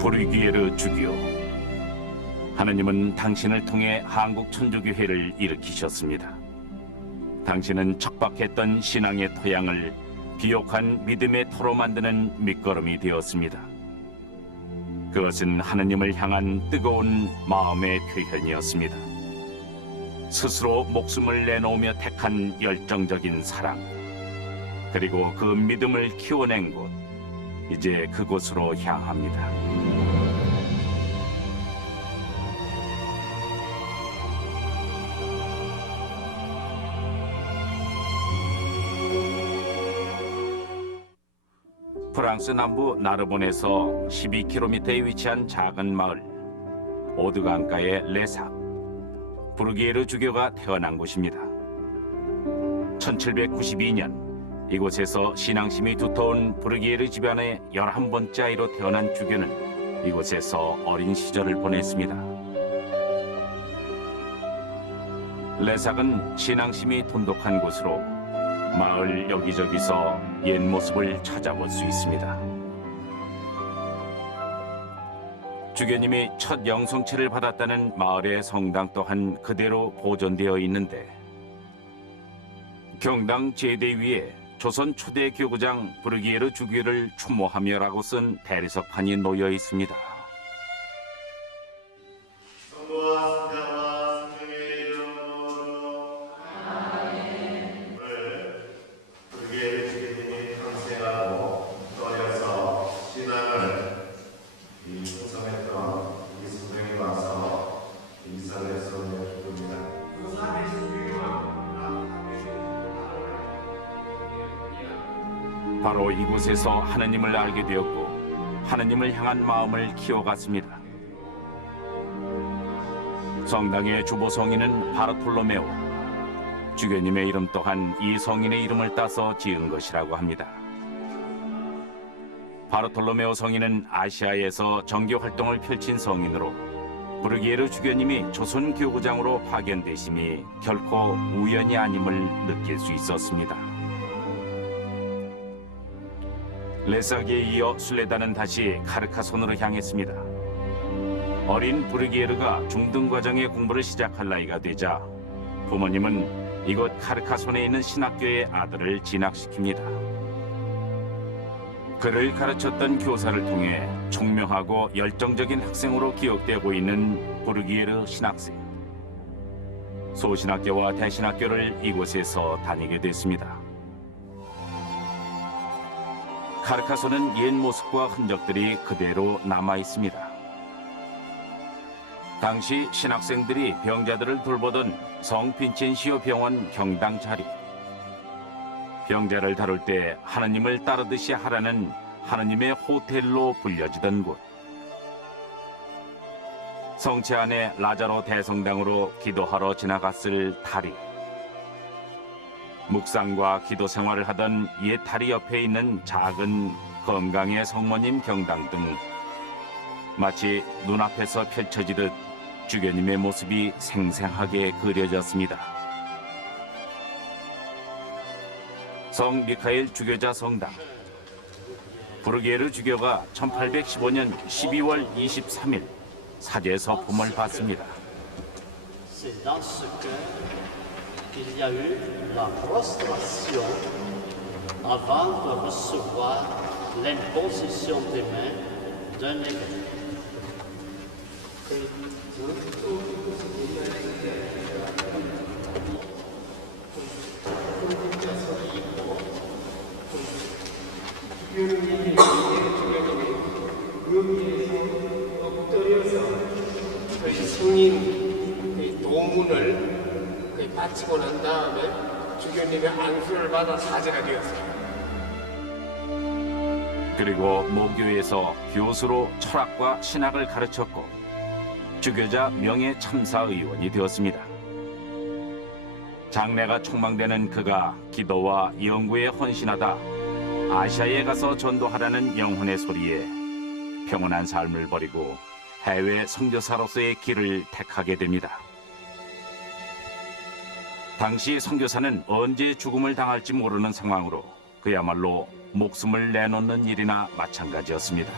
브루기에르 주교, 하느님은 당신을 통해 한국 천주교회를 일으키셨습니다. 당신은 척박했던 신앙의 토양을 비옥한 믿음의 터로 만드는 밑거름이 되었습니다. 그것은 하느님을 향한 뜨거운 마음의 표현이었습니다. 스스로 목숨을 내놓으며 택한 열정적인 사랑, 그리고 그 믿음을 키워낸 곳, 이제 그곳으로 향합니다. 프랑스 남부 나르본에서 12km에 위치한 작은 마을 오드 강가의 레삭, 브루기에르 주교가 태어난 곳입니다. 1792년 이곳에서 신앙심이 두터운 브루기에르 집안의 11번째 아이로 태어난 주교는 이곳에서 어린 시절을 보냈습니다. 레삭은 신앙심이 돈독한 곳으로 마을 여기저기서 옛 모습을 찾아볼 수 있습니다. 주교님이 첫 영성체를 받았다는 마을의 성당 또한 그대로 보존되어 있는데, 경당 제대 위에 조선 초대 교구장 브루기에르 주교를 추모하며라고 쓴 대리석판이 놓여 있습니다. 바로 이곳에서 하느님을 알게 되었고 하느님을 향한 마음을 키워갔습니다. 성당의 주보 성인은 바르톨로메오, 주교님의 이름 또한 이 성인의 이름을 따서 지은 것이라고 합니다. 바르톨로메오 성인은 아시아에서 정교 활동을 펼친 성인으로 브루기에르 주교님이 조선 교구장으로 파견되심이 결코 우연이 아님을 느낄 수 있었습니다. 레삭에 이어 순례단은 다시 카르카손으로 향했습니다. 어린 브루기에르가 중등과정의 공부를 시작할 나이가 되자 부모님은 이곳 카르카손에 있는 신학교의 아들을 진학시킵니다. 그를 가르쳤던 교사를 통해 총명하고 열정적인 학생으로 기억되고 있는 브루기에르 신학생. 소신학교와 대신학교를 이곳에서 다니게 됐습니다. 카르카손은 옛 모습과 흔적들이 그대로 남아 있습니다. 당시 신학생들이 병자들을 돌보던 성 빈첸시오 병원 경당 자리. 병자를 다룰 때 하느님을 따르듯이 하라는 하느님의 호텔로 불려지던 곳. 성체 안에 라자로 대성당으로 기도하러 지나갔을 다리. 묵상과 기도 생활을 하던 옛 다리 옆에 있는 작은 건강의 성모님 경당 등 마치 눈앞에서 펼쳐지듯 주교님의 모습이 생생하게 그려졌습니다. 성 미카엘 주교자 성당. 브루기에르 주교가 1815년 12월 23일 사제 서품을 받습니다. Il y a eu la prostration avant de recevoir l'imposition des mains d'un évêque. 성인 도문을 바치고 난 다음에 주교님의 안수를 받아 사제가 되었습니다. 그리고 모교에서 교수로 철학과 신학을 가르쳤고 주교자 명예 참사 의원이 되었습니다. 장래가 촉망되는 그가 기도와 연구에 헌신하다 아시아에 가서 전도하라는 영혼의 소리에 평온한 삶을 버리고 해외 선교사로서의 길을 택하게 됩니다. 당시 선교사는 언제 죽음을 당할지 모르는 상황으로 그야말로 목숨을 내놓는 일이나 마찬가지였습니다.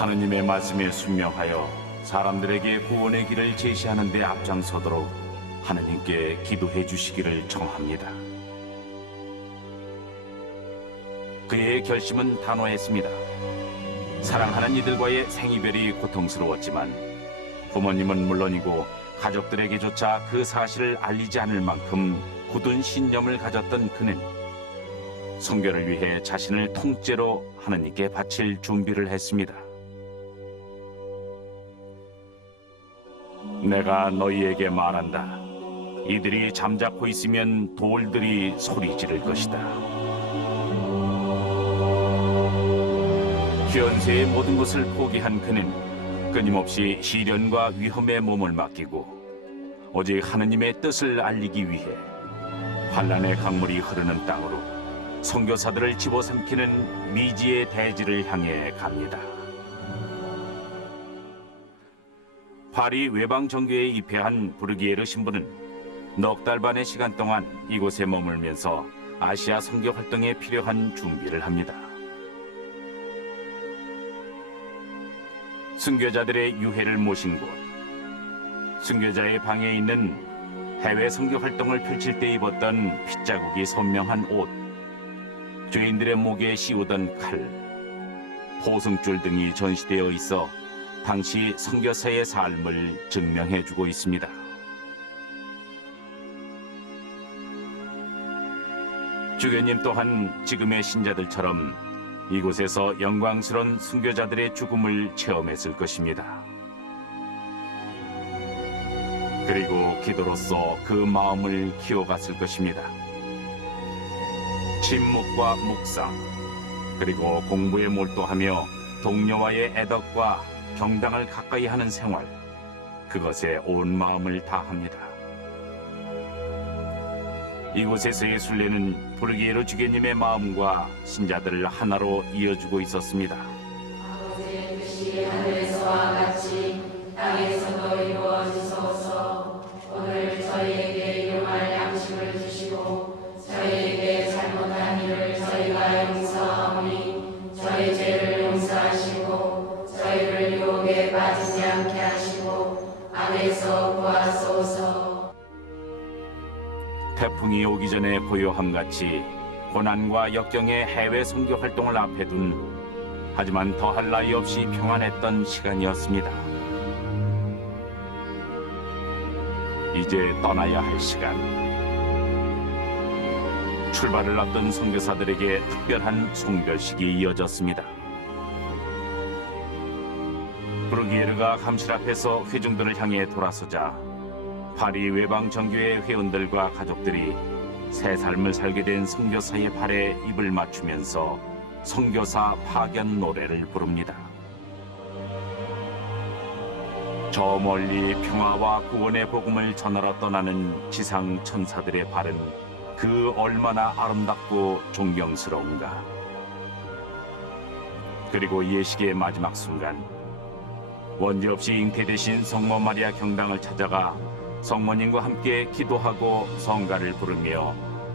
하느님의 말씀에 순명하여 사람들에게 구원의 길을 제시하는 데 앞장서도록 하느님께 기도해 주시기를 청합니다. 그의 결심은 단호했습니다. 사랑하는 이들과의 생이별이 고통스러웠지만 부모님은 물론이고 가족들에게조차 그 사실을 알리지 않을 만큼 굳은 신념을 가졌던 그는 선교를 위해 자신을 통째로 하느님께 바칠 준비를 했습니다. 내가 너희에게 말한다. 이들이 잠자코 있으면 돌들이 소리 지를 것이다. 현세의 모든 것을 포기한 그는 끊임없이 시련과 위험에 몸을 맡기고 오직 하느님의 뜻을 알리기 위해 환란의 강물이 흐르는 땅으로 선교사들을 집어삼키는 미지의 대지를 향해 갑니다. 파리 외방정교에 입회한 부르기에르 신부는 넉 달 반의 시간 동안 이곳에 머물면서 아시아 선교 활동에 필요한 준비를 합니다. 순교자들의 유해를 모신 곳, 순교자의 방에 있는 해외 선교 활동을 펼칠 때 입었던 핏자국이 선명한 옷, 죄인들의 목에 씌우던 칼, 포승줄 등이 전시되어 있어 당시 선교사의 삶을 증명해주고 있습니다. 주교님 또한 지금의 신자들처럼 이곳에서 영광스러운 순교자들의 죽음을 체험했을 것입니다. 그리고 기도로서 그 마음을 키워갔을 것입니다. 침묵과 묵상, 그리고 공부에 몰두하며 동료와의 애덕과 경당을 가까이 하는 생활, 그것에 온 마음을 다합니다. 이곳에서의 순례는 부르기에르 주교님의 마음과 신자들을 하나로 이어주고 있었습니다. 아버지의 뜻이 하늘에서와 같이 땅에서도 이루어지소서. 오늘 저희에게 일용할 양식을 주시고 저희에게 잘못한 일을 저희가 용서하오니 저희 죄를 용서하시고 저희를 유혹에 빠지지 않게 하시고 악에서 구하소서. 태풍이 오기 전에 고요함같이 고난과 역경의 해외 선교 활동을 앞에 둔 하지만 더할 나위 없이 평안했던 시간이었습니다. 이제 떠나야 할 시간. 출발을 앞둔 선교사들에게 특별한 송별식이 이어졌습니다. 부르기에르가 감실 앞에서 회중들을 향해 돌아서자 파리 외방 정교회 회원들과 가족들이 새 삶을 살게 된 선교사의 발에 입을 맞추면서 선교사 파견 노래를 부릅니다. 저 멀리 평화와 구원의 복음을 전하러 떠나는 지상 천사들의 발은 그 얼마나 아름답고 존경스러운가. 그리고 예식의 마지막 순간 원죄 없이 잉태되신 성모 마리아 경당을 찾아가 성모님과 함께 기도하고 성가를 부르며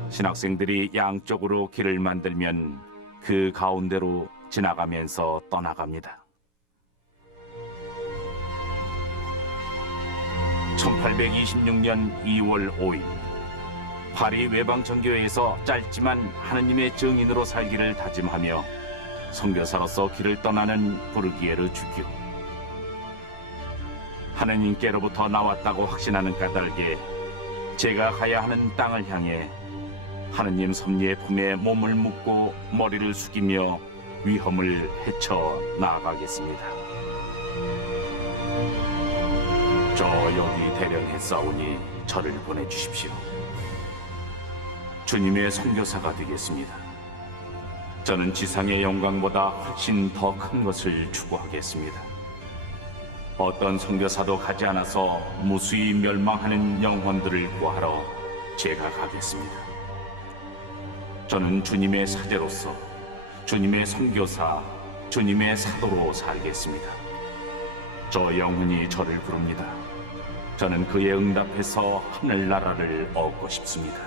신학생들이 양쪽으로 길을 만들면 그 가운데로 지나가면서 떠나갑니다. 1826년 2월 5일 파리 외방정교회에서 짧지만 하느님의 증인으로 살기를 다짐하며 선교사로서 길을 떠나는 부르기에르 주교. 하느님께로부터 나왔다고 확신하는 까닭에 제가 가야 하는 땅을 향해 하느님 섭리의 품에 몸을 묻고 머리를 숙이며 위험을 헤쳐 나아가겠습니다. 저 여기 대령했사오니 저를 보내주십시오. 주님의 선교사가 되겠습니다. 저는 지상의 영광보다 훨씬 더 큰 것을 추구하겠습니다. 어떤 선교사도 가지 않아서 무수히 멸망하는 영혼들을 구하러 제가 가겠습니다. 저는 주님의 사제로서 주님의 선교사, 주님의 사도로 살겠습니다. 저 영혼이 저를 부릅니다. 저는 그에 응답해서 하늘나라를 얻고 싶습니다.